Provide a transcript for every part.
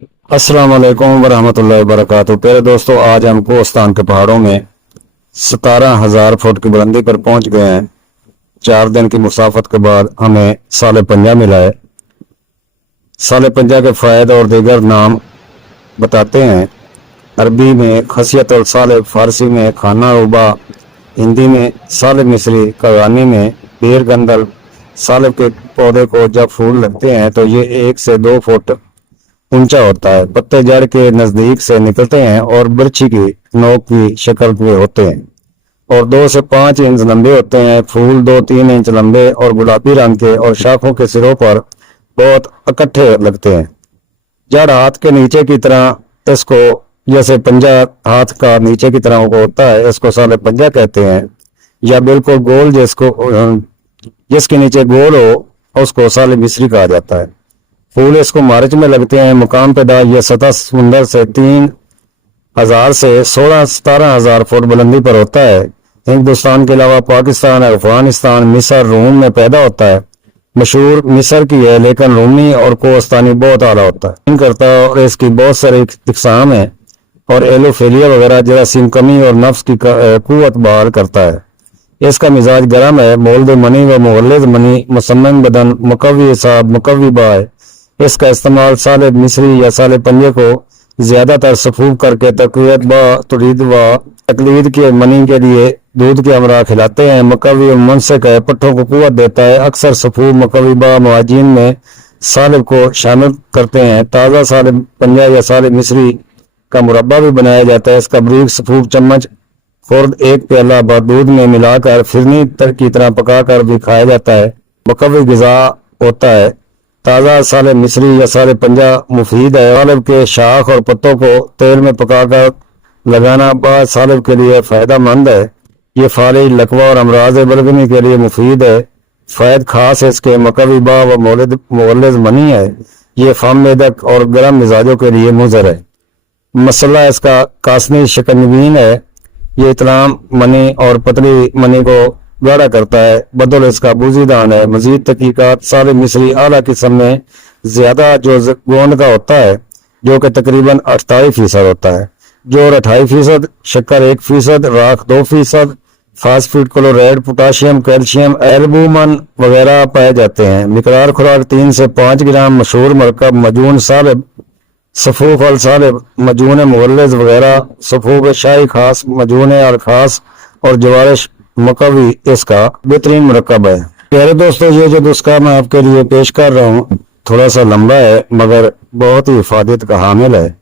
अस्सलाम वालेकुम वरहमतुल्लाहि वबरकातुहू। प्यारे दोस्तों, आज हम कोहिस्तान के पहाड़ों में 17,000 फुट की बुलंदी पर पहुंच गए हैं। 4 दिन की मुसाफत के बाद हमें साले पंजा मिला है। साले पंजा के फ़ायदे और दीगर नाम बताते हैं। अरबी में खसियत और साले, फारसी में खाना उबा, हिंदी में साले मिस्री, कगानी में बीर गंदल। साले के पौधे को जब फूल लगते हैं तो ये 1 से 2 फुट ऊंचा होता है। पत्ते जड़ के नजदीक से निकलते हैं और बरछी की नोक की शक्ल के होते हैं और 2 से 5 इंच लंबे होते हैं। फूल 2-3 इंच लंबे और गुलाबी रंग के और शाखों के सिरों पर बहुत इकट्ठे लगते हैं। जड़ हाथ के नीचे की तरह, इसको जैसे पंजा हाथ का नीचे की तरह को होता है, इसको साले पंजा कहते हैं। या बिल्कुल गोल जिसके नीचे गोल हो उसको साले मिस्री कहा जाता है। फूल इसको मार्च में लगते हैं। मुकाम पैदा यह सतह समुंदर से 3,000 से 16-17,000 फुट बुलंदी पर होता है। हिंदुस्तान के अलावा पाकिस्तान, अफगानिस्तान, मिस्र, रोम में पैदा होता है। मशहूर मिस्र की है, लेकिन रोमी और कोहिस्तानी बहुत आला होता है करता है और इसकी बहुत सारी इकसाम है और एलोफेलिया वगैरह जरासीम कमी और नफ्स की कुव्वत बहाल करता है। इसका मिजाज गर्म है। मोल्द मनी व मुगल्लिज़ मनी, मुसम्मन बदन, मुकव्वी साब, मुकव्वी बाय। इसका इस्तेमाल साले मिस्री या साले पंजे को ज्यादातर सफूफ करके तकवीत व तुरीद व तकलीद के मनी के लिए दूध के हमरा खिलाते हैं। मकवी मुनसक है, पट्ठों को कुव्वत देता है। अक्सर सफूफ, मकवी बा मुआजिन में सालिब को शामिल करते हैं। ताज़ा साले पंजा या साले मिस्री का मुरब्बा भी बनाया जाता है। इसका बरीक सफूफ चम्मच खुर्द 1 प्याला दूध में मिलाकर फिरनी की तरह पकाकर भी खाया जाता है। मकवी ग़िज़ा होता है। ताज़ा साले मिस्री या साले पंजा मुफीद है। सालिब के शाख और पत्तों को तेल में पकाकर लगाना बाद सालिब के लिए फ़ायदा मंद है। ये फालिज, लकवा और अमराज बलगमी के लिए मुफीद है। फ़ायद खास इसके मकवी बा व मुगल्लिज़ मनी है। ये फामेदक और गर्म मिजाजों के लिए मुज़र है। मसला इसका कासनी शिकंजबीन है। ये इतलाम मनी और पतली मनी को गाढ़ा करता है। बदल इसका बूजीदान है। मजीद तहकीकात, साले मिस्री आला किस्म में ज्यादा जो गोंद का होता है, जो कि तकरीबन 28% होता है। जोर 28%, शक्कर 1%, राख 2%, फास्फेट, क्लोराइड, पोटाशियम, कैल्शियम, एल्बुमन वगैरह पाए जाते हैं। मिकदार खुराक 3 से 5 ग्राम। मशहूर मरकब मजून सालिब, सफूफ अल सालिब, मजून मुगल्लिज़ वगैरह, सफूफ शाही खास, मजून अल खास और जवारिश मकवी इसका बेहतरीन मरकब है। प्यारे दोस्तों, ये जो नुस्खा मैं आपके लिए पेश कर रहा हूँ थोड़ा सा लंबा है मगर बहुत ही इफादत का हामिल है।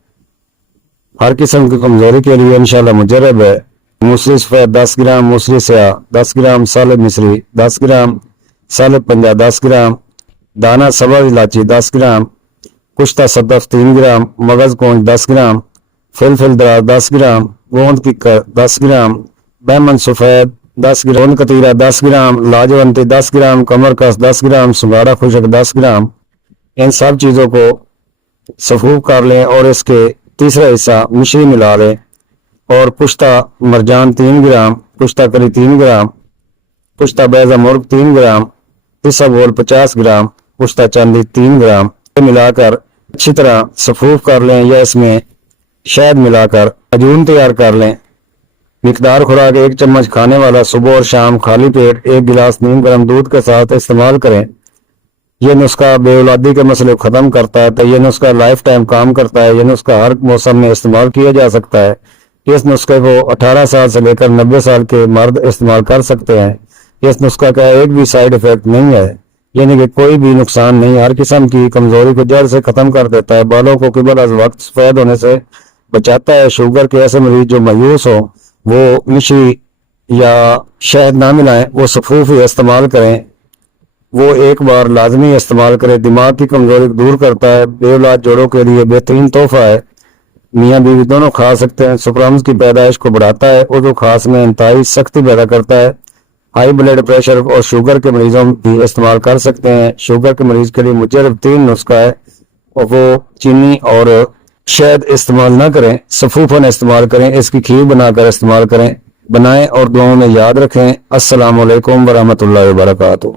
हर किस्म की कमजोरी के लिए इंशाल्लाह मुजरब है। मूसली सफेद 10 ग्राम, मूसली स्याह 10 ग्राम, साले मिस्री 10 ग्राम, साले पंजा 10 ग्राम, दाना सब्ज़ इलायची 10 ग्राम, कुश्ता सदफ 3 ग्राम, मगज गोंद 10 ग्राम, फिलफिल दराज 10 ग्राम, गोंद की 10 ग्राम, बैमन सफेद 10 ग्राम, कतीरा 10 ग्राम, लाजवंती 10 ग्राम, कमर कस 10 ग्राम, सुंगाड़ा खुशक 10 ग्राम। इन सब चीज़ों को सफूफ कर लें और इसके तीसरा हिस्सा मिश्री मिला लें और पुश्ता मरजान 3 ग्राम, पुश्ता करी 3 ग्राम, पुश्ता बैजा मुर्ग 3 ग्राम, पिसा गोल 50 ग्राम, पुश्ता चांदी 3 ग्राम मिलाकर अच्छी तरह सफूफ कर लें या इसमें शहद मिलाकर अजून तैयार कर लें। मिकदार खुराक 1 चम्मच खाने वाला सुबह और शाम खाली पेट 1 गिलास नीम गर्म दूध के साथ इस्तेमाल करें। यह नुस्खा बेऔलादी के मसले को ख़त्म करता है। तो यह नुस्खा लाइफ टाइम काम करता है। यह नुस्खा हर मौसम में इस्तेमाल किया जा सकता है। इस नुस्खे को 18 साल से लेकर 90 साल के मर्द इस्तेमाल कर सकते हैं। इस नुस्खा का एक भी साइड इफेक्ट नहीं है, यानी कि कोई भी नुकसान नहीं। हर किस्म की कमजोरी को जड़ से ख़त्म कर देता है। बालों को किबल अज वक्त सफेद होने से बचाता है। शुगर के ऐसे मरीज जो मायूस हो वो मिश्री या शहद ना मिलाएं, वो सफूफ ही इस्तेमाल करें। वो एक बार लाजमी इस्तेमाल करें। दिमाग की कमजोरी को दूर करता है। बेऔलाद जोड़ों के लिए बेहतरीन तोहफा है। मियाँ बीवी दोनों खा सकते हैं। सुपरम्स की पैदाइश को बढ़ाता है। उर्दू खास में इंतहाई सख्ती पैदा करता है। हाई ब्लड प्रेशर और शुगर के मरीजों भी इस्तेमाल कर सकते हैं। शुगर के मरीज के लिए मुजरब 3 नुस्खा है और वो चीनी और शहद इस्तेमाल ना करें, सफूफन इस्तेमाल करें। इसकी खीर बनाकर इस्तेमाल करें, बनाएं और दुआओं में याद रखें। अस्सलाम वालेकुम वरहमतुल्लाहि वबरकातुहू।